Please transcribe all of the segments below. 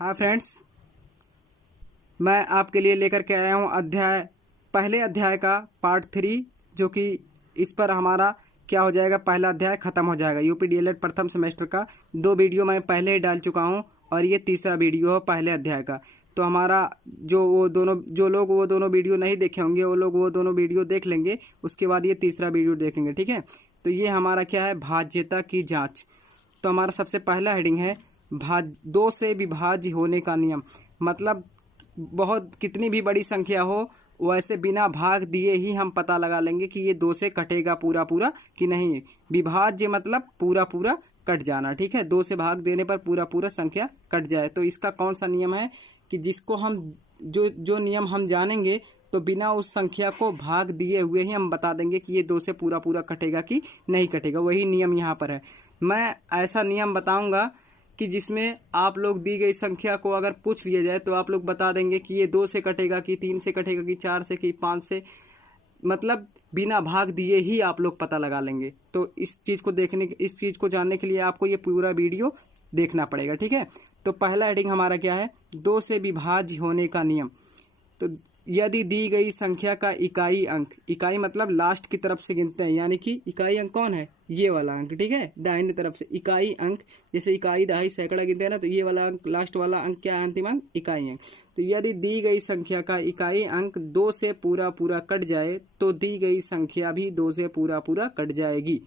हाँ फ्रेंड्स, मैं आपके लिए लेकर के आया हूँ पहले अध्याय का पार्ट 3, जो कि इस पर हमारा क्या हो जाएगा, पहला अध्याय ख़त्म हो जाएगा। यूपी डीएलएड प्रथम सेमेस्टर का 2 वीडियो मैं पहले ही डाल चुका हूँ और ये तीसरा वीडियो है पहले अध्याय का। तो हमारा जो लोग वो दोनों वीडियो नहीं देखे होंगे वो लोग वो दोनों वीडियो देख लेंगे, उसके बाद ये तीसरा वीडियो देखेंगे, ठीक है। तो ये हमारा क्या है, भाज्यता की जाँच। तो हमारा सबसे पहला हेडिंग है दो से विभाज्य होने का नियम। मतलब बहुत कितनी भी बड़ी संख्या हो वैसे बिना भाग दिए ही हम पता लगा लेंगे कि ये 2 से कटेगा पूरा पूरा कि नहीं। विभाज्य मतलब पूरा पूरा कट जाना, ठीक है। 2 से भाग देने पर पूरा पूरा संख्या कट जाए। तो इसका कौन सा नियम है कि जिसको हम जो नियम हम जानेंगे तो बिना उस संख्या को भाग दिए हुए ही हम बता देंगे कि ये 2 से पूरा पूरा कटेगा कि नहीं कटेगा। वही नियम यहाँ पर है। मैं ऐसा नियम बताऊँगा कि जिसमें आप लोग दी गई संख्या को अगर पूछ लिया जाए तो आप लोग बता देंगे कि ये 2 से कटेगा कि 3 से कटेगा कि 4 से कि 5 से, मतलब बिना भाग दिए ही आप लोग पता लगा लेंगे। तो इस चीज़ को जानने के लिए आपको ये पूरा वीडियो देखना पड़ेगा, ठीक है। तो पहला हेडिंग हमारा क्या है, 2 से विभाज्य होने का नियम। तो यदि दी गई संख्या का इकाई अंक, इकाई मतलब लास्ट की तरफ से गिनते हैं, यानी कि इकाई अंक कौन है, ये वाला अंक, ठीक है। दाहिनी तरफ से इकाई अंक, जैसे इकाई दहाई सैकड़ा गिनते हैं ना, तो ये वाला अंक लास्ट वाला अंक क्या है, अंतिम अंक इकाई अंक। तो यदि दी गई संख्या का इकाई अंक 2 से पूरा पूरा कट जाए तो दी गई संख्या भी 2 से पूरा पूरा कट जाएगी।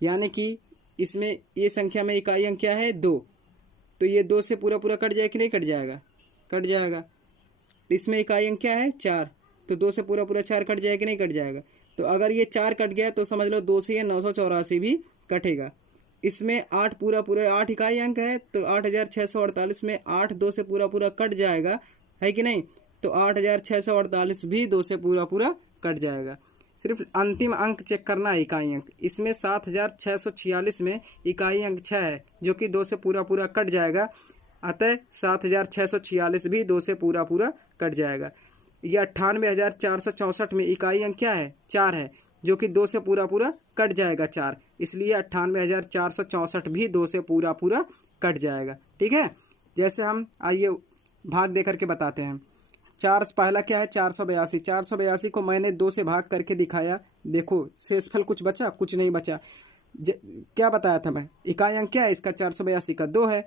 यानी कि इसमें ये संख्या में इकाई अंक क्या है, 2, तो ये 2 से पूरा पूरा कट जाए कि नहीं कट जाएगा, कट जाएगा। इसमें इकाई अंक क्या है, 4, तो 2 से पूरा पूरा 4 कट जाएगा कि नहीं कट जाएगा। तो अगर ये 4 कट गया तो समझ लो 2 से ये 984 भी कटेगा। इसमें 8 पूरा पूरा 8 इकाई अंक है, तो 8648 में 8 2 से पूरा पूरा कट जाएगा, है कि नहीं। तो 8648 भी 2 से पूरा पूरा कट जाएगा। सिर्फ अंतिम अंक चेक करना है, इकाई अंक। इसमें 7646 में इकाई अंक 6 है, जो कि 2 से पूरा पूरा कट जाएगा। अतः 7646 भी 2 से पूरा पूरा कट जाएगा। यह 98464 में इकाई अंक क्या है, 4 है, जो कि 2 से पूरा पूरा कट जाएगा 4, इसलिए 98464 भी 2 से पूरा पूरा कट जाएगा, ठीक है। जैसे हम आइए भाग दे करके बताते हैं। पहला क्या है, 482। 482 को मैंने 2 से भाग करके दिखाया। देखो शेषफल कुछ बचा, कुछ नहीं बचा। क्या बताया था मैं, इकाई अंक क्या है इसका, 482 का 2 है।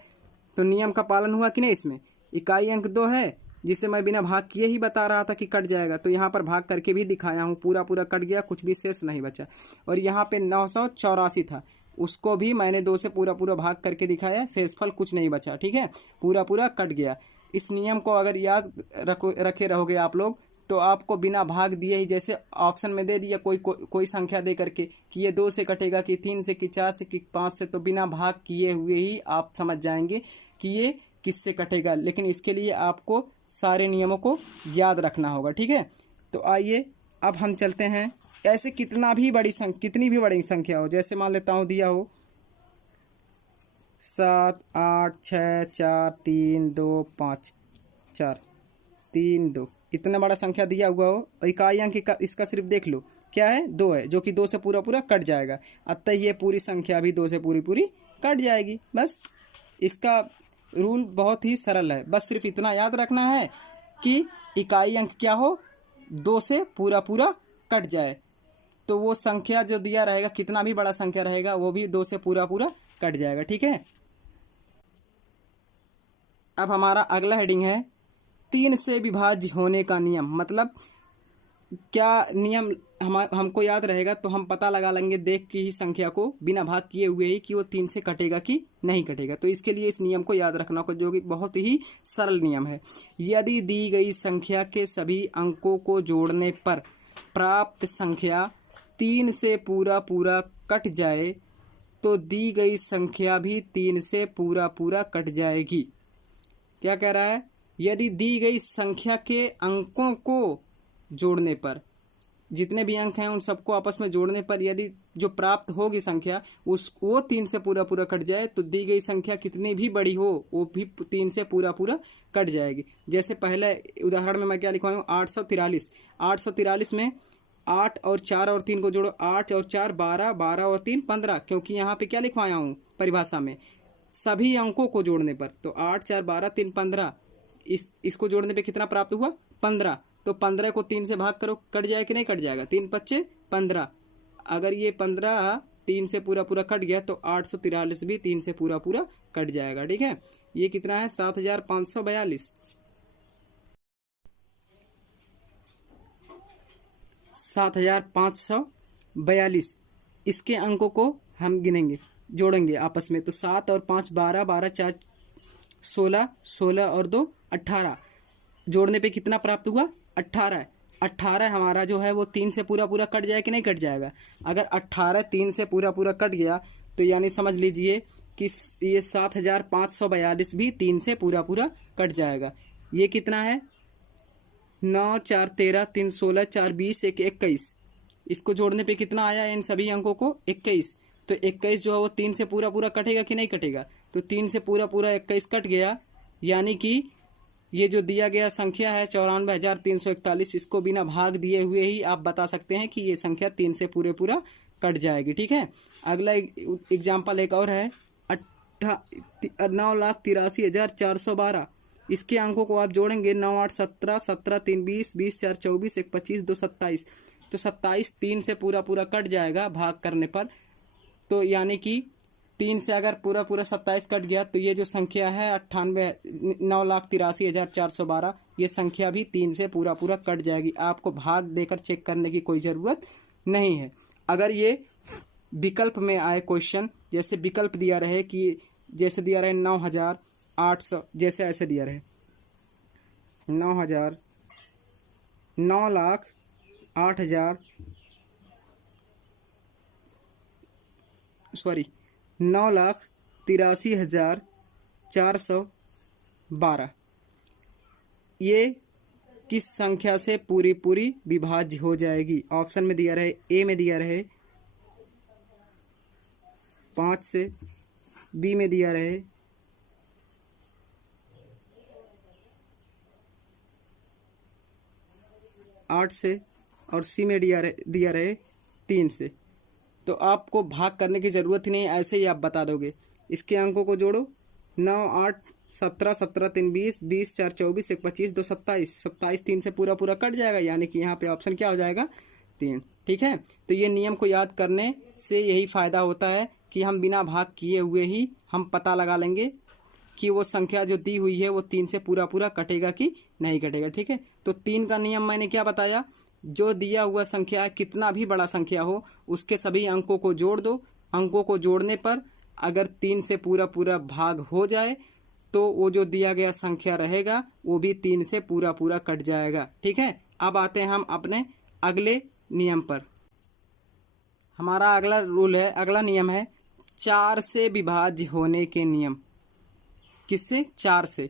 तो नियम का पालन हुआ कि नहीं। इसमें इकाई अंक 2 है, जिसे मैं बिना भाग किए ही बता रहा था कि कट जाएगा। तो यहाँ पर भाग करके भी दिखाया हूँ, पूरा पूरा कट गया, कुछ भी शेष नहीं बचा। और यहाँ पे 984 था, उसको भी मैंने 2 से पूरा पूरा भाग करके दिखाया, शेषफल कुछ नहीं बचा, ठीक है, पूरा पूरा कट गया। इस नियम को अगर याद रखे रहोगे आप लोग तो आपको बिना भाग दिए ही, जैसे ऑप्शन में दे दिया कोई संख्या दे करके कि ये 2 से कटेगा कि 3 से कि 4 से कि 5 से, तो बिना भाग किए हुए ही आप समझ जाएंगे कि ये किससे कटेगा। लेकिन इसके लिए आपको सारे नियमों को याद रखना होगा, ठीक है। तो आइए अब हम चलते हैं। ऐसे कितनी भी बड़ी संख्या हो, जैसे मान लेता हूँ दिया हो 7 8 6 4 3 2 5 4 3 2, इतना बड़ा संख्या दिया हुआ हो और इकाई अंक इसका सिर्फ देख लो क्या है, 2 है, जो कि 2 से पूरा पूरा कट जाएगा। अतः ये पूरी संख्या भी 2 से पूरी पूरी कट जाएगी। बस इसका रूल बहुत ही सरल है, बस सिर्फ इतना याद रखना है कि इकाई अंक क्या हो, 2 से पूरा पूरा कट जाए। तो वो संख्या जो दिया रहेगा, कितना भी बड़ा संख्या रहेगा, वो भी 2 से पूरा पूरा कट जाएगा, ठीक है। अब हमारा अगला हेडिंग है 3 से विभाज्य होने का नियम। मतलब क्या नियम हमको याद रहेगा तो हम पता लगा लेंगे देख के ही संख्या को, बिना भाग किए हुए ही, कि वो 3 से कटेगा कि नहीं कटेगा। तो इसके लिए इस नियम को याद रखना होगा, जो कि बहुत ही सरल नियम है। यदि दी गई संख्या के सभी अंकों को जोड़ने पर प्राप्त संख्या 3 से पूरा पूरा कट जाए तो दी गई संख्या भी 3 से पूरा पूरा कट जाएगी। क्या कह रहा है, यदि दी गई संख्या के अंकों को जोड़ने पर, जितने भी अंक हैं उन सबको आपस में जोड़ने पर यदि जो प्राप्त होगी संख्या वो 3 से पूरा पूरा कट जाए तो दी गई संख्या कितनी भी बड़ी हो वो भी 3 से पूरा पूरा कट जाएगी। जैसे पहले उदाहरण में मैं क्या लिखवाया हूँ, 843। 843 में 8 और 4 और 3 को जोड़ो, 8 और 4 12, 12 और 3 15, क्योंकि यहाँ पे क्या लिखवाया हूँ परिभाषा में, सभी अंकों को जोड़ने पर, तो 8 4 12 3 15, इसको जोड़ने पे कितना प्राप्त हुआ 15। तो 15 को 3 से भाग करो, कट जाए कि नहीं कट जाएगा, 3 पच्चे 15। अगर ये 15 3 से पूरा पूरा कट गया तो 843 भी 3 से पूरा पूरा कट जाएगा। ठीक है, ये कितना है 7542। 7542 इसके अंकों को हम गिनेंगे, जोड़ेंगे आपस में। तो 7 और 5 12, 12 4 16, 16 और 2 18, जोड़ने पे कितना प्राप्त हुआ 18। 18 हमारा जो है वो 3 से पूरा पूरा कट जाए कि नहीं कट जाएगा। अगर 18 3 से पूरा पूरा कट गया तो यानी समझ लीजिए कि ये 7542 भी 3 से पूरा पूरा कट जाएगा। ये कितना है 9 4 13 3 16 4 20 1 21, इसको जोड़ने पे कितना आया इन सभी अंकों को 21। तो 21 जो है वो 3 से पूरा पूरा कटेगा कि नहीं कटेगा, तो 3 से पूरा पूरा 21 कट गया। यानी कि ये जो दिया गया संख्या है 94,341, इसको बिना भाग दिए हुए ही आप बता सकते हैं कि ये संख्या 3 से पूरे पूरा कट जाएगी। ठीक है, अगला एग्जाम्पल एक और है 9,83,412, इसके अंकों को आप जोड़ेंगे 9 8 17 17 3 20 20 4 24 1 25 2 27, तो 27 3 से पूरा पूरा कट जाएगा भाग करने पर। तो यानी कि 3 से अगर पूरा पूरा 27 कट गया तो ये जो संख्या है 9,83,412, ये संख्या भी 3 से पूरा पूरा कट जाएगी। आपको भाग देकर चेक करने की कोई ज़रूरत नहीं है। अगर ये विकल्प में आए क्वेश्चन, जैसे विकल्प दिया रहे कि जैसे दिया रहे 9,800, जैसे ऐसे दिया रहे 9,000 9,08,000 सॉरी 9,83,412, ये किस संख्या से पूरी पूरी विभाज्य हो जाएगी। ऑप्शन में दिया रहे, ए में दिया रहे 5 से, बी में दिया रहे 8 से, और सी में दिया रहे 3 से। तो आपको भाग करने की ज़रूरत ही नहीं, ऐसे ही आप बता दोगे। इसके अंकों को जोड़ो 9 8 17 17 3 20 20 4 24 1 25 2 27, 27 3 से पूरा पूरा कट जाएगा। यानी कि यहाँ पे ऑप्शन क्या हो जाएगा 3। ठीक है, तो ये नियम को याद करने से यही फ़ायदा होता है कि हम बिना भाग किए हुए ही हम पता लगा लेंगे कि वो संख्या जो दी हुई है वो 3 से पूरा पूरा कटेगा कि नहीं कटेगा। ठीक है, तो 3 का नियम मैंने क्या बताया, जो दिया हुआ संख्या कितना भी बड़ा संख्या हो उसके सभी अंकों को जोड़ दो। अंकों को जोड़ने पर अगर 3 से पूरा पूरा भाग हो जाए तो वो जो दिया गया संख्या रहेगा वो भी 3 से पूरा पूरा कट जाएगा। ठीक है, अब आते हैं हम अपने अगले नियम पर। हमारा अगला रूल है, अगला नियम है 4 से विभाज्य होने के नियम। किससे? 4 से।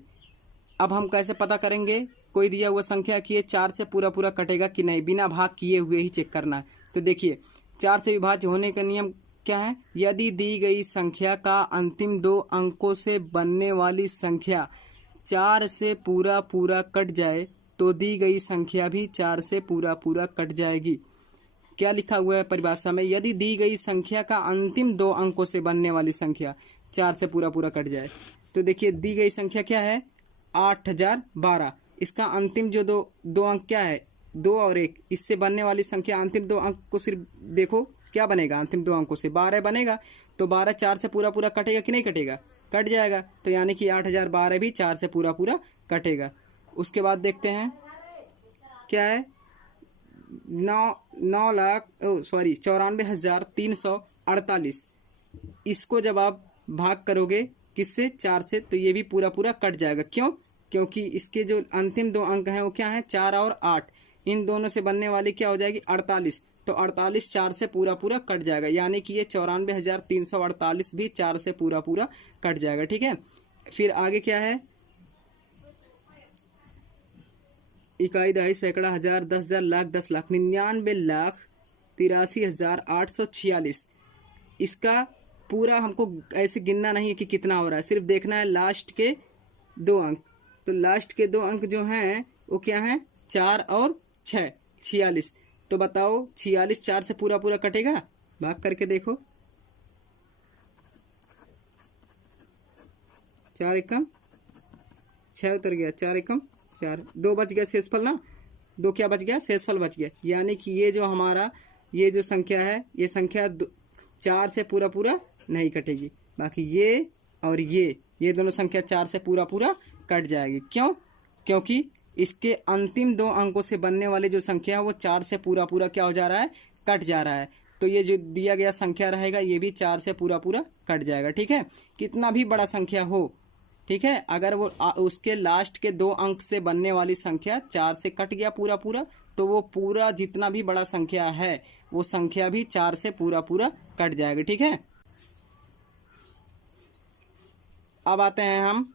अब हम कैसे पता करेंगे कोई दिया हुआ संख्या कि ये 4 से पूरा पूरा कटेगा कि नहीं, बिना भाग किए हुए ही चेक करना है। तो देखिए 4 से विभाज्य होने का नियम क्या है, यदि दी गई संख्या का अंतिम 2 अंकों से बनने वाली संख्या 4 से पूरा पूरा कट जाए तो दी गई संख्या भी 4 से पूरा पूरा कट जाएगी। क्या लिखा हुआ है परिभाषा में, यदि दी गई संख्या का अंतिम 2 अंकों से बनने वाली संख्या 4 से पूरा पूरा कट जाए। तो देखिए दी गई संख्या क्या है 8012, इसका अंतिम जो दो अंक क्या है 2 और 1, इससे बनने वाली संख्या अंतिम 2 अंक को सिर्फ देखो क्या बनेगा, अंतिम 2 अंकों से 12 बनेगा। तो 12 4 से पूरा पूरा कटेगा कि नहीं कटेगा, कट जाएगा। तो यानी कि 8012 भी 4 से पूरा पूरा कटेगा। उसके बाद देखते हैं क्या है 94,348, इसको जब आप भाग करोगे किससे 4 से तो ये भी पूरा पूरा कट जाएगा। क्यों? क्योंकि इसके जो अंतिम 2 अंक हैं वो क्या हैं 4 और 8, इन दोनों से बनने वाली क्या हो जाएगी 48। तो 48 4 से पूरा पूरा कट जाएगा, यानी कि ये 94,348 भी 4 से पूरा पूरा कट जाएगा। ठीक है, फिर आगे क्या है इकाई दहाई सैकड़ा हजार 10,000 लाख 10 लाख 99,83,846, इसका पूरा हमको ऐसे गिनना नहीं है कि कितना हो रहा है, सिर्फ देखना है लास्ट के 2 अंक। तो लास्ट के 2 अंक जो हैं वो क्या हैं 4 और 6, 46। तो बताओ 46 4 से पूरा पूरा कटेगा, भाग करके देखो। 4 एकम 6 उतर गया, 4 एकम 4, 2 बच गया शेषफल ना, 2 क्या बच गया, शेषफल बच गया। यानी कि ये जो हमारा ये जो संख्या है, ये संख्या 4 से पूरा पूरा नहीं कटेगी। बाकी ये और ये दोनों संख्या 4 से पूरा पूरा कट जाएगी। क्यों? क्योंकि इसके अंतिम 2 अंकों से बनने वाली जो संख्या है वो 4 से पूरा पूरा क्या हो जा रहा है, कट जा रहा है। तो ये जो दिया गया संख्या रहेगा ये भी 4 से पूरा पूरा कट जाएगा। ठीक है, कितना भी बड़ा संख्या हो, ठीक है, अगर वो उसके लास्ट के 2 अंक से बनने वाली संख्या 4 से कट गया पूरा पूरा, तो वो पूरा जितना भी बड़ा संख्या है वो संख्या भी 4 से पूरा पूरा कट जाएगा। ठीक है, अब आते हैं हम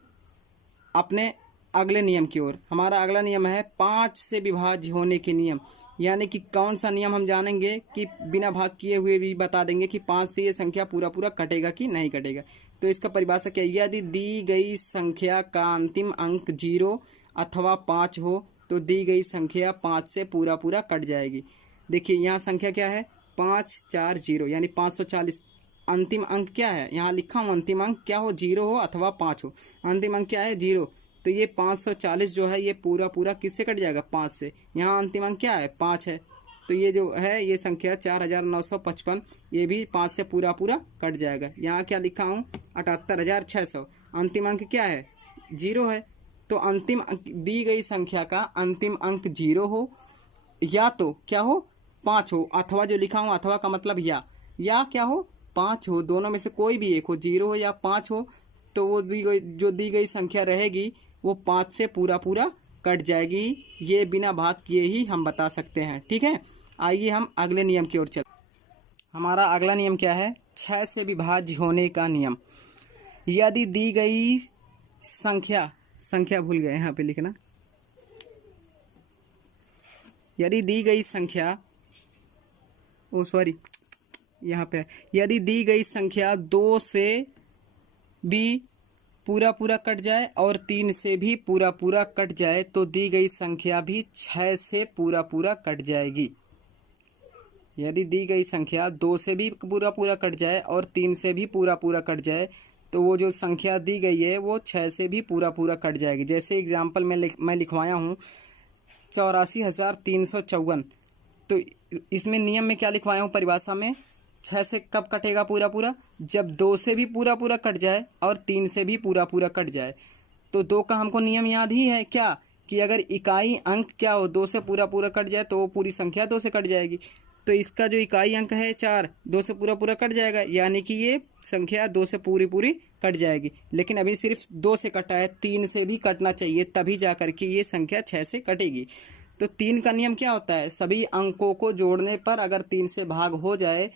अपने अगले नियम की ओर। हमारा अगला नियम है 5 से विभाज्य होने के नियम। यानी कि कौन सा नियम हम जानेंगे कि बिना भाग किए हुए भी बता देंगे कि 5 से ये संख्या पूरा पूरा कटेगा कि नहीं कटेगा। तो इसका परिभाषा क्या है, यदि दी गई संख्या का अंतिम अंक 0 अथवा 5 हो तो दी गई संख्या 5 से पूरा पूरा कट जाएगी। देखिए यहाँ संख्या क्या है, 5 4 0 यानी 540। अंतिम अंक क्या है, यहाँ लिखा हूँ अंतिम अंक क्या हो, 0 हो अथवा 5 हो। अंतिम अंक क्या है, 0। तो ये 540 जो है ये पूरा पूरा किससे कट जाएगा, 5 से। यहाँ अंतिम अंक क्या है, 5 है। तो ये जो है ये संख्या 4955 ये भी 5 से पूरा पूरा कट जाएगा। यहाँ क्या लिखा हूँ, 78600। अंतिम अंक क्या है, 0 है। तो अंतिम अंक दी गई संख्या का अंतिम अंक 0 हो या तो क्या हो, 5 हो, अथवा जो लिखा हूँ अथवा का मतलब या क्या हो, 5 हो। दोनों में से कोई भी एक हो, 0 हो या 5 हो। तो वो जो दी गई संख्या रहेगी वो 5 से पूरा पूरा कट जाएगी। ये बिना भाग किए ही हम बता सकते हैं। ठीक है, आइए हम अगले नियम की ओर चल। हमारा अगला नियम क्या है, 6 से विभाज्य होने का नियम। यदि दी गई संख्या भूल गए यहाँ पे लिखना, यदि दी गई संख्या यहाँ पे यदि दी गई संख्या 2 से भी पूरा पूरा कट जाए और 3 से भी पूरा पूरा कट जाए तो दी गई संख्या भी 6 से पूरा पूरा कट जाएगी। यदि दी गई संख्या 2 से भी पूरा पूरा कट जाए और 3 से भी पूरा पूरा कट जाए तो वो जो संख्या दी गई है वो 6 से भी पूरा पूरा कट जाएगी। जैसे एग्जाम्पल में मैं लिखवाया हूँ 84,354। तो इसमें नियम में क्या लिखवाया हूँ, परिभाषा में 6 से कब कटेगा पूरा पूरा, जब 2 से भी पूरा पूरा कट जाए और 3 से भी पूरा पूरा कट जाए। तो 2 का हमको नियम याद ही है क्या, कि अगर इकाई अंक क्या हो 2 से पूरा पूरा कट जाए तो वो पूरी संख्या 2 से कट जाएगी। तो इसका जो इकाई अंक है 4, 2 से पूरा पूरा कट जाएगा, यानी कि ये संख्या 2 से पूरी पूरी कट जाएगी। लेकिन अभी सिर्फ 2 से कटा है, 3 से भी कटना चाहिए तभी जा करके ये संख्या 6 से कटेगी। तो 3 का नियम क्या होता है, सभी अंकों को जोड़ने पर अगर 3 से भाग हो जाए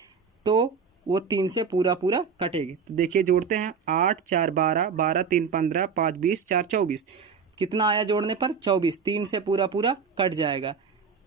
तो वो 3 से पूरा पूरा कटेगी। तो देखिए जोड़ते हैं, 8 4 12, 12 3 15, 5 20, 4 24। कितना आया जोड़ने पर, 24। 3 से पूरा पूरा कट जाएगा,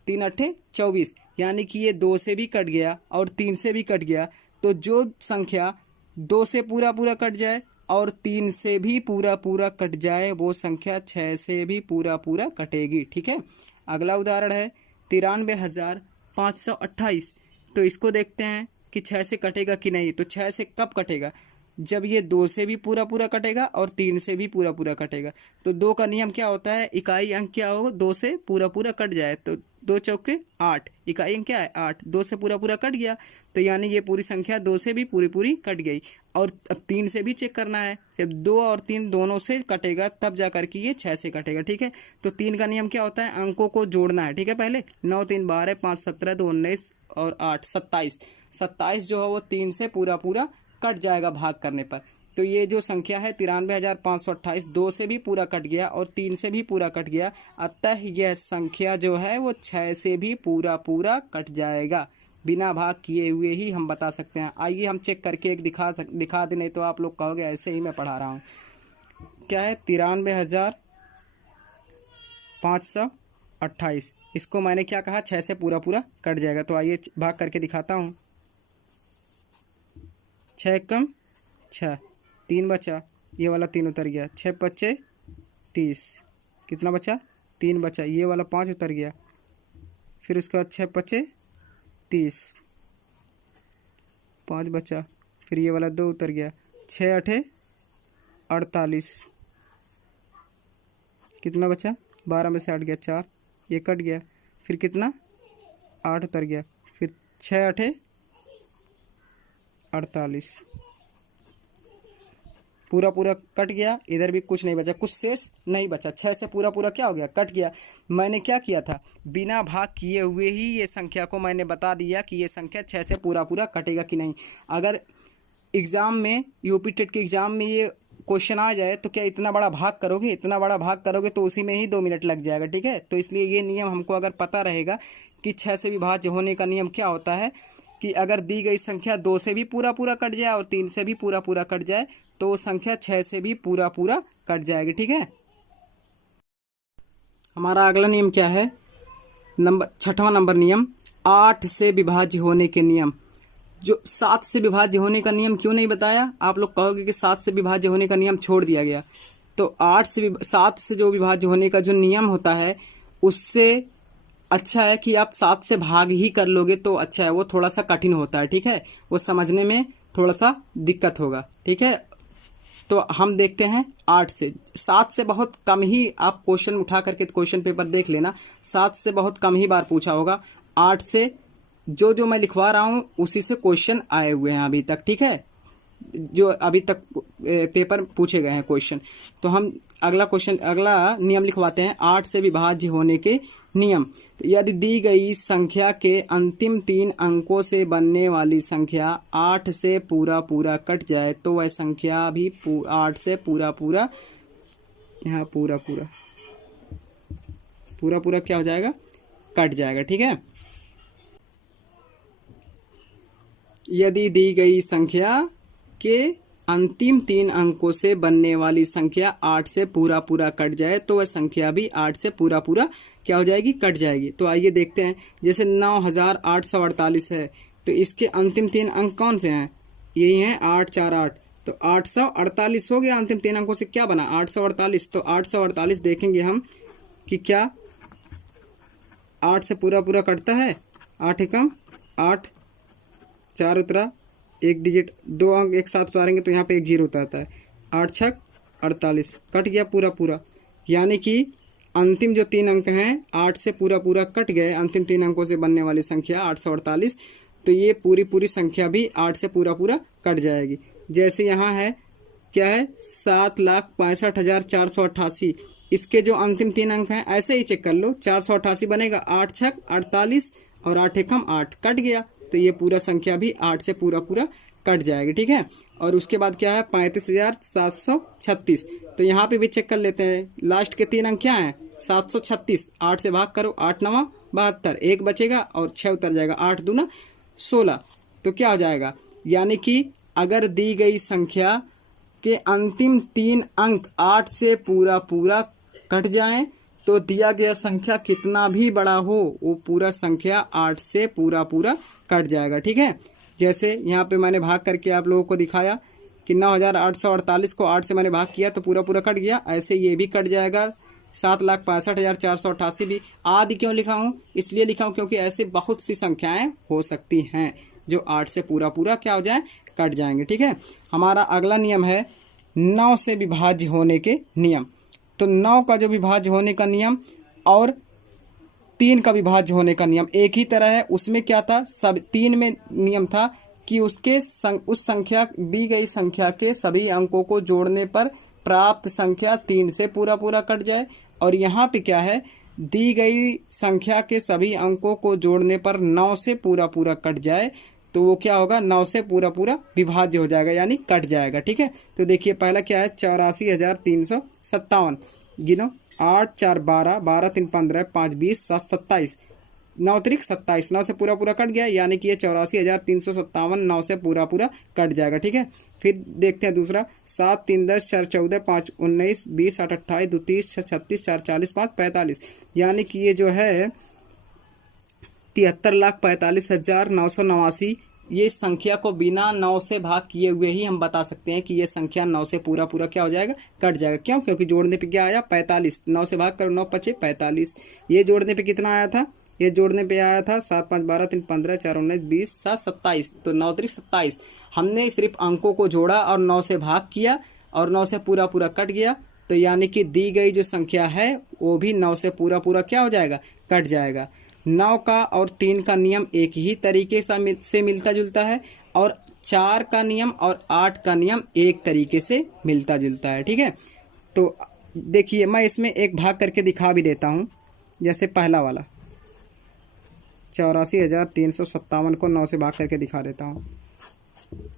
3 अट्ठे 24। यानी कि ये 2 से भी कट गया और 3 से भी कट गया। तो जो संख्या 2 से पूरा पूरा कट जाए और 3 से भी पूरा पूरा कट जाए वो संख्या 6 से भी पूरा पूरा कटेगी। ठीक है, अगला उदाहरण है 93,528। तो इसको देखते हैं कि 6 से कटेगा कि नहीं। तो 6 से कब कटेगा, जब ये 2 से भी पूरा पूरा कटेगा और 3 से भी पूरा पूरा कटेगा। तो 2 का नियम क्या होता है, इकाई अंक क्या हो, 2 से पूरा पूरा कट जाए। तो 2 चौके 8, इकाई अंक क्या है 8, 2 से पूरा पूरा कट गया। तो यानी ये पूरी संख्या 2 से भी पूरी पूरी कट गई। और अब 3 से भी चेक करना है, जब 2 और 3 दोनों से कटेगा तब जा करके ये 6 से कटेगा। ठीक है, तो 3 का नियम क्या होता है, अंकों को जोड़ना है। ठीक है, पहले 9 3 12, 5 17, 2 19 और 8 27। 27 जो है वो 3 से पूरा पूरा कट जाएगा भाग करने पर। तो ये जो संख्या है 93,528, 2 से भी पूरा कट गया और 3 से भी पूरा कट गया, अतः यह संख्या जो है वो 6 से भी पूरा पूरा कट जाएगा। बिना भाग किए हुए ही हम बता सकते हैं। आइए हम चेक करके एक दिखा दें, नहीं तो आप लोग कहोगे ऐसे ही मैं पढ़ा रहा हूँ। क्या है, 93,528। इसको मैंने क्या कहा, 6 से पूरा पूरा कट जाएगा। तो आइए भाग करके दिखाता हूँ। 6 कम 6, 3 बचा, ये वाला 3 उतर गया, 6 बचे 30, कितना बचा 3 बचा, ये वाला 5 उतर गया, फिर उसके बाद 6 बचे 30, 5 बचा, फिर ये वाला 2 उतर गया, 6 8 48, कितना बचा? 12 में से 8 गया 4, ये कट गया, फिर कितना? 8 उतर गया, फिर 6 8 48, पूरा पूरा कट गया, इधर भी कुछ नहीं बचा, कुछ शेष नहीं बचा। 6 से पूरा पूरा क्या हो गया? कट गया। मैंने क्या किया था? बिना भाग किए हुए ही ये संख्या को मैंने बता दिया कि ये संख्या 6 से पूरा पूरा कटेगा कि नहीं। अगर एग्ज़ाम में, यूपी टेट के एग्ज़ाम में ये क्वेश्चन आ जाए तो क्या इतना बड़ा भाग करोगे? इतना बड़ा भाग करोगे तो उसी में ही 2 मिनट लग जाएगा, ठीक है। तो इसलिए ये नियम हमको अगर पता रहेगा कि 6 से विभाज्य होने का नियम क्या होता है कि अगर दी गई संख्या 2 से भी पूरा पूरा कट जाए और 3 से भी पूरा पूरा कट जाए तो संख्या 6 से भी पूरा पूरा कट जाएगी, ठीक है। हमारा अगला नियम क्या है? 6वां नंबर नियम, 8 से विभाज्य होने के नियम। जो 7 से विभाज्य होने का नियम क्यों नहीं बताया? आप लोग कहोगे कि 7 से विभाज्य होने का नियम छोड़ दिया गया। तो 7 से जो विभाज्य होने का जो नियम होता है उससे अच्छा है कि आप 7 से भाग ही कर लोगे तो अच्छा है। वो थोड़ा सा कठिन होता है, ठीक है, वो समझने में थोड़ा सा दिक्कत होगा, ठीक है। तो हम देखते हैं 8 से। 7 से बहुत कम ही आप क्वेश्चन उठा करके क्वेश्चन पेपर देख लेना, 7 से बहुत कम ही बार पूछा होगा। 8 से जो मैं लिखवा रहा हूँ उसी से क्वेश्चन आए हुए हैं अभी तक, ठीक है, जो अभी तक पेपर पूछे गए हैं क्वेश्चन। तो हम अगला नियम लिखवाते हैं, 8 से विभाज्य होने के नियम। यदि दी गई संख्या के अंतिम 3 अंकों से बनने वाली संख्या 8 से पूरा पूरा कट जाए तो वह संख्या भी 8 से पूरा पूरा, यहाँ पूरा पूरा क्या हो जाएगा? कट जाएगा, ठीक है। यदि दी गई संख्या के अंतिम 3 अंकों से बनने वाली संख्या 8 से पूरा पूरा कट जाए तो वह संख्या भी 8 से पूरा पूरा क्या हो जाएगी? कट जाएगी। तो आइए देखते हैं, जैसे 9848 है तो इसके अंतिम 3 अंक कौन से हैं? यही हैं 8 4 8, तो 848 हो गया। अंतिम 3 अंकों से क्या बना? 848। तो 848 देखेंगे हम कि क्या 8 से पूरा पूरा कटता है? 8 एकम 8, 4 उतरा, 1 डिजिट, 2 अंक एक साथ उतारेंगे तो यहाँ पे 1 0 उतरता है। 8 छक 48, कट गया पूरा पूरा। यानी कि अंतिम जो 3 अंक हैं 8 से पूरा पूरा कट गए, अंतिम 3 अंकों से बनने वाली संख्या 848। तो ये पूरी संख्या भी 8 से पूरा पूरा कट जाएगी। जैसे यहाँ है क्या है? 7,65,488। इसके जो अंतिम 3 अंक हैं ऐसे ही चेक कर लो, 488 बनेगा। 8 छक 48 और 8 एकम 8, कट गया। तो ये पूरा संख्या भी 8 से पूरा पूरा कट जाएगी, ठीक है। और उसके बाद क्या है? 35,736। तो यहाँ पे भी चेक कर लेते हैं, लास्ट के 3 अंक क्या हैं? 736। 8 से भाग करो, 8 9 72, 1 बचेगा और 6 उतर जाएगा, 8 दूना 16। तो क्या हो जाएगा? यानी कि अगर दी गई संख्या के अंतिम 3 अंक 8 से पूरा पूरा कट जाएं तो दिया गया संख्या कितना भी बड़ा हो वो पूरा संख्या 8 से पूरा पूरा कट जाएगा, ठीक है। जैसे यहाँ पे मैंने भाग करके आप लोगों को दिखाया कि 9848 को 8 से मैंने भाग किया तो पूरा पूरा कट गया। ऐसे ये भी कट जाएगा। 7,65,488 भी। आदि क्यों लिखा हूँ? इसलिए लिखा हूँ क्योंकि ऐसे बहुत सी संख्याएं हो सकती हैं जो 8 से पूरा पूरा क्या हो जाए? कट जाएंगे, ठीक है। हमारा अगला नियम है 9 से विभाज्य होने के नियम। तो 9 का जो विभाज्य होने का नियम और 3 का विभाज्य होने का नियम एक ही तरह है। उसमें क्या था? सब 3 में नियम था कि उस संख्या, दी गई संख्या के सभी अंकों को जोड़ने पर प्राप्त संख्या 3 से पूरा पूरा कट जाए। और यहाँ पे क्या है? दी गई संख्या के सभी अंकों को जोड़ने पर 9 से पूरा पूरा कट जाए तो वो क्या होगा? 9 से पूरा पूरा विभाज्य हो जाएगा, यानी कट जाएगा, ठीक है। तो देखिए पहला क्या है? 84,357। गिनो, 8 4 12, 12 3 15, 5 20, 7 27, 9 त्रिक 27। 9 से पूरा पूरा कट गया, यानी कि ये 84,357 9 से पूरा पूरा कट जाएगा, ठीक है। फिर देखते हैं दूसरा, 7 3 10, 4 14, 5 19, 20 8 28, 2 30, 6 36, 4 40, 5 45, यानी कि ये जो है 73,45,989। ये संख्या को बिना 9 से भाग किए हुए ही हम बता सकते हैं कि ये संख्या 9 से पूरा पूरा क्या हो जाएगा? कट जाएगा। क्यों? क्योंकि जोड़ने पे क्या आया? 45। 9 से भाग करो, 9 5 45। ये जोड़ने पे कितना आया था? ये जोड़ने पे आया था 7 5 12 3 15 4 19 20 7 27। तो 9 त्रिक 27। हमने सिर्फ अंकों को जोड़ा और 9 से भाग किया और 9 से पूरा पूरा कट गया, तो यानी कि दी गई जो संख्या है वो भी 9 से पूरा पूरा क्या हो जाएगा, कट जाएगा। 9 का और 3 का नियम एक ही तरीके से मिलता जुलता है, और 4 का नियम और 8 का नियम एक तरीके से मिलता जुलता है। ठीक है, तो देखिए मैं इसमें एक भाग करके दिखा भी देता हूँ। जैसे पहला वाला 84,357 को 9 से भाग करके दिखा देता हूँ।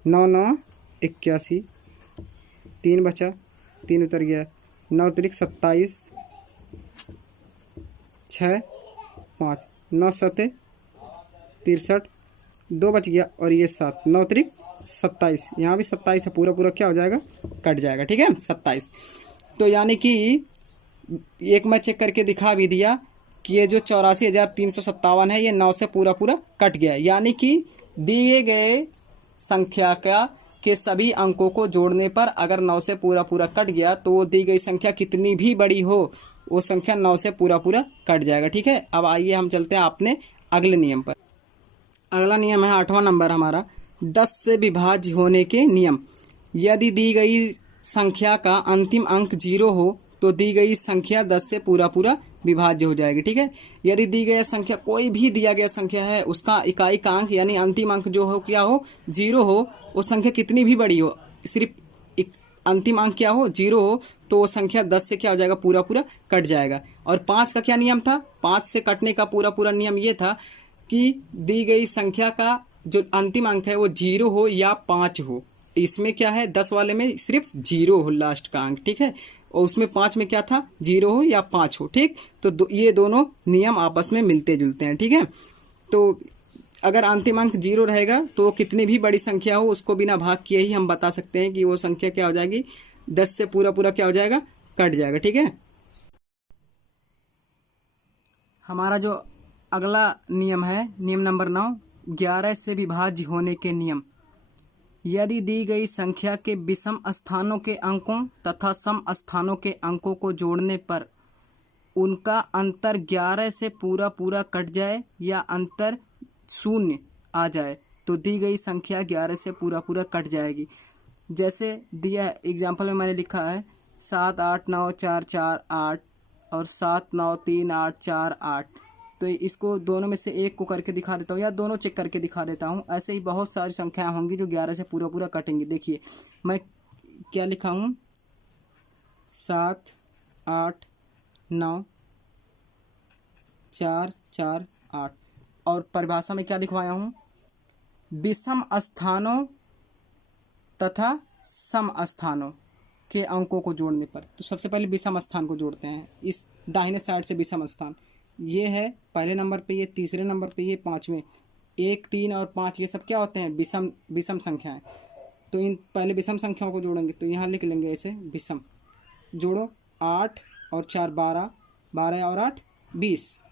9 9 81, 3 बचा, 3 उतर गया, 9 त्रिक 27, 6 5, 9 सते 63, 2 बच गया और ये 7, 9 त्रिक 27, यहाँ भी 27 है, पूरा पूरा क्या हो जाएगा, कट जाएगा। ठीक है, 27। तो यानी कि एक मैं चेक करके दिखा भी दिया कि ये जो 84,357 है ये 9 से पूरा पूरा कट गया, यानी कि दिए गए संख्या के सभी अंकों को जोड़ने पर अगर 9 से पूरा पूरा कट गया तो वो दी गई संख्या कितनी भी बड़ी हो वो संख्या 9 से पूरा पूरा कट जाएगा। ठीक है, अब आइए हम चलते हैं अपने अगले नियम पर। अगला नियम है 8वां नंबर हमारा, 10 से विभाज्य होने के नियम। यदि दी गई संख्या का अंतिम अंक 0 हो तो दी गई संख्या 10 से पूरा पूरा विभाज्य हो जाएगी। ठीक है, यदि दी गई संख्या कोई भी दिया गया संख्या है उसका इकाई का अंक यानी अंतिम अंक जो हो क्या हो, 0 हो, वो संख्या कितनी भी बड़ी हो, सिर्फ अंतिम अंक क्या हो, 0 हो, तो वो संख्या 10 से क्या हो जाएगा, पूरा पूरा कट जाएगा। और 5 का क्या नियम था, 5 से कटने का पूरा पूरा नियम ये था कि दी गई संख्या का जो अंतिम अंक है वो 0 हो या 5 हो। इसमें क्या है, 10 वाले में सिर्फ 0 हो लास्ट का अंक। ठीक है, और उसमें 5 में क्या था, 0 हो या 5 हो। ठीक, तो ये दोनों नियम आपस में मिलते जुलते हैं। ठीक है, तो अगर अंतिम अंक 0 रहेगा तो कितनी भी बड़ी संख्या हो उसको बिना भाग किए ही हम बता सकते हैं कि वो संख्या क्या हो जाएगी, 10 से पूरा पूरा क्या हो जाएगा, कट जाएगा। ठीक है, हमारा जो अगला नियम है नियम नंबर 9, 11 से विभाज्य होने के नियम। यदि दी गई संख्या के विषम स्थानों के अंकों तथा सम स्थानों के अंकों को जोड़ने पर उनका अंतर 11 से पूरा पूरा कट जाए या अंतर 0 आ जाए तो दी गई संख्या 11 से पूरा पूरा कट जाएगी। जैसे दिया एग्जाम्पल में मैंने लिखा है 7 8 9 4 4 8 और 7 9 3 8 4 8। तो इसको दोनों में से एक को करके दिखा देता हूँ या दोनों चेक करके दिखा देता हूँ। ऐसे ही बहुत सारी संख्याएं होंगी जो 11 से पूरा पूरा कटेंगी। देखिए मैं क्या लिखा हूँ, 7 8 9 4 4 8 और परिभाषा में क्या लिखवाया हूँ, विषम स्थानों तथा सम स्थानों के अंकों को जोड़ने पर। तो सबसे पहले विषम स्थान को जोड़ते हैं, इस दाहिने साइड से विषम स्थान ये है पहले नंबर पे, ये तीसरे नंबर पे, ये पाँचवें। 1 3 और 5 ये सब क्या होते हैं, विषम संख्याएं। तो इन पहले विषम संख्याओं को जोड़ेंगे तो यहाँ लिख लेंगे ऐसे विषम, जोड़ो 8 और 4 12, 12 और 8 20।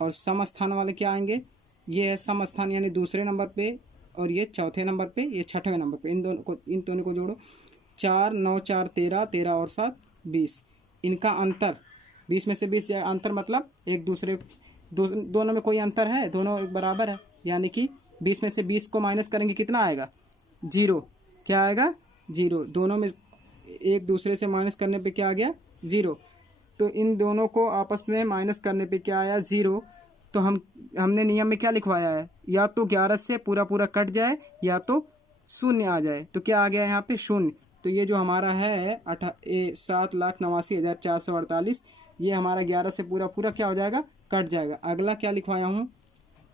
और सम स्थान वाले क्या आएंगे, ये है सम स्थान यानी दूसरे नंबर पे और ये चौथे नंबर पे, ये छठवें नंबर पे। इन दोनों को जोड़ो, 4 9 4 13, 13 और 7 20। इनका अंतर 20 में से 20 जाए, अंतर मतलब एक दूसरे दोनों में कोई अंतर है, दोनों एक बराबर है, यानी कि 20 में से 20 को माइनस करेंगे कितना आएगा, 0। क्या आएगा, 0। दोनों में एक दूसरे से माइनस करने पे क्या आ गया, 0। तो इन दोनों को आपस में माइनस करने पे क्या आया, 0। तो हमने नियम में क्या लिखवाया है, या तो 11 से पूरा पूरा कट जाए या तो 0 आ जाए। तो क्या आ गया यहाँ पे, 0। तो ये जो हमारा है 7,89,448 ये हमारा 11 से पूरा पूरा क्या हो जाएगा, कट जाएगा। अगला क्या लिखवाया हूँ,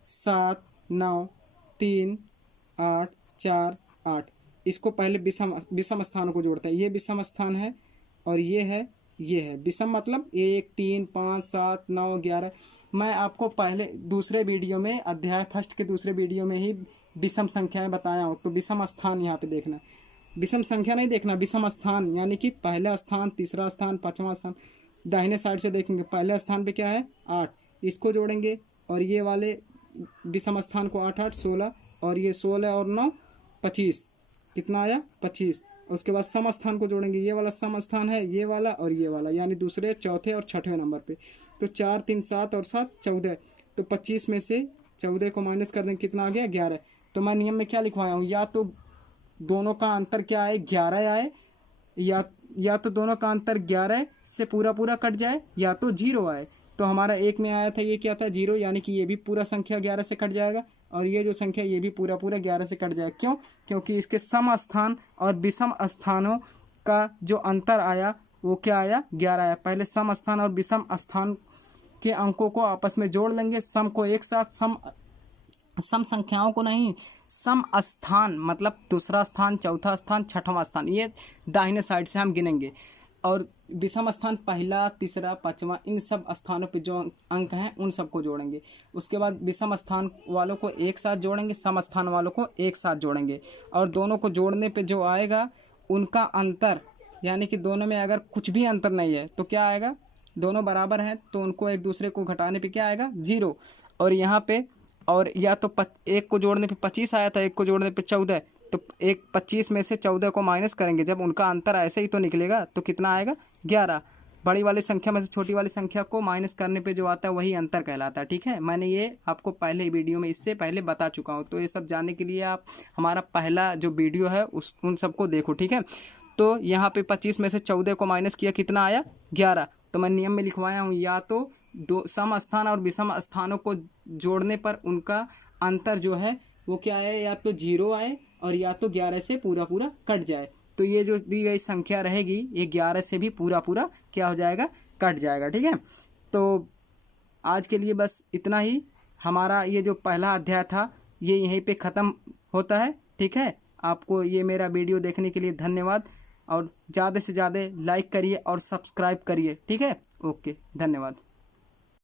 7 9 3 8 4 8। इसको पहले विषम स्थानों को जोड़ते हैं। ये विषम स्थान है और ये है विषम मतलब 1 3 5 7 9 11। मैं आपको पहले दूसरे वीडियो में अध्याय फर्स्ट के दूसरे वीडियो में ही विषम संख्याएं बताया हूँ। तो विषम स्थान यहाँ पे देखना, विषम संख्या नहीं देखना, विषम स्थान यानी कि पहला स्थान, तीसरा स्थान, पांचवा स्थान। दाहिने साइड से देखेंगे पहले स्थान पे क्या है, 8, इसको जोड़ेंगे और ये वाले विषम स्थान को 8 8 16 और ये 16 और 9 25, कितना आया 25। उसके बाद सम स्थान को जोड़ेंगे, ये वाला सम स्थान है, ये वाला और ये वाला, यानी दूसरे चौथे और छठवें नंबर पे। तो 4 3 7 और 7 14। तो 25 में से 14 को माइनस कर देंगे, कितना आ गया 11। तो मैं नियम में क्या लिखवाया हूँ, या तो दोनों का अंतर क्या आए 11 आए या तो दोनों का अंतर 11 से पूरा पूरा कट जाए या तो 0 आए। तो हमारा एक में आया था, ये क्या था 0, यानी कि ये भी पूरा संख्या 11 से कट जाएगा और ये जो संख्या ये भी पूरा पूरा 11 से कट जाएगा। क्यों? क्योंकि इसके सम स्थान और विषम स्थानों का जो अंतर आया वो क्या आया, 11 आया। पहले सम स्थान और विषम स्थान के अंकों को आपस में जोड़ लेंगे, सम को एक साथ, सम संख्याओं को नहीं, सम स्थान मतलब दूसरा स्थान, चौथा स्थान, छठवां स्थान, ये दाहिने साइड से हम गिनेंगे। और विषम स्थान पहला, तीसरा, पांचवा, इन सब स्थानों पे जो अंक हैं उन सबको जोड़ेंगे। उसके बाद विषम स्थान वालों को एक साथ जोड़ेंगे, सम स्थान वालों को एक साथ जोड़ेंगे और दोनों को जोड़ने पे जो आएगा उनका अंतर, यानी कि दोनों में अगर कुछ भी अंतर नहीं है तो क्या आएगा, दोनों बराबर हैं तो उनको एक दूसरे को घटाने पे क्या आएगा, 0। और यहाँ पे और या तो एक को जोड़ने पे 25 आया था, एक को जोड़ने पे 14, तो एक 25 में से 14 को माइनस करेंगे, जब उनका अंतर ऐसे ही तो निकलेगा तो कितना आएगा, 11। बड़ी वाली संख्या में से छोटी वाली संख्या को माइनस करने पे जो आता है वही अंतर कहलाता है। ठीक है, मैंने ये आपको पहले वीडियो में इससे पहले बता चुका हूँ। तो ये सब जानने के लिए आप हमारा पहला जो वीडियो है उन सबको देखो। ठीक है, तो यहाँ पे 25 में से 14 को माइनस किया, कितना आया, 11। तो मैं नियम में लिखवाया हूँ, या तो दो सम स्थान और विषम स्थानों को जोड़ने पर उनका अंतर जो है वो क्या आए, या तो 0 आए और या तो 11 से पूरा पूरा कट जाए। तो ये जो दी गई संख्या रहेगी ये 11 से भी पूरा पूरा क्या हो जाएगा, कट जाएगा। ठीक है, तो आज के लिए बस इतना ही। हमारा ये जो पहला अध्याय था ये यहीं पे ख़त्म होता है। ठीक है, आपको ये मेरा वीडियो देखने के लिए धन्यवाद और ज़्यादा से ज़्यादा लाइक करिए और सब्सक्राइब करिए। ठीक है, ओके, धन्यवाद।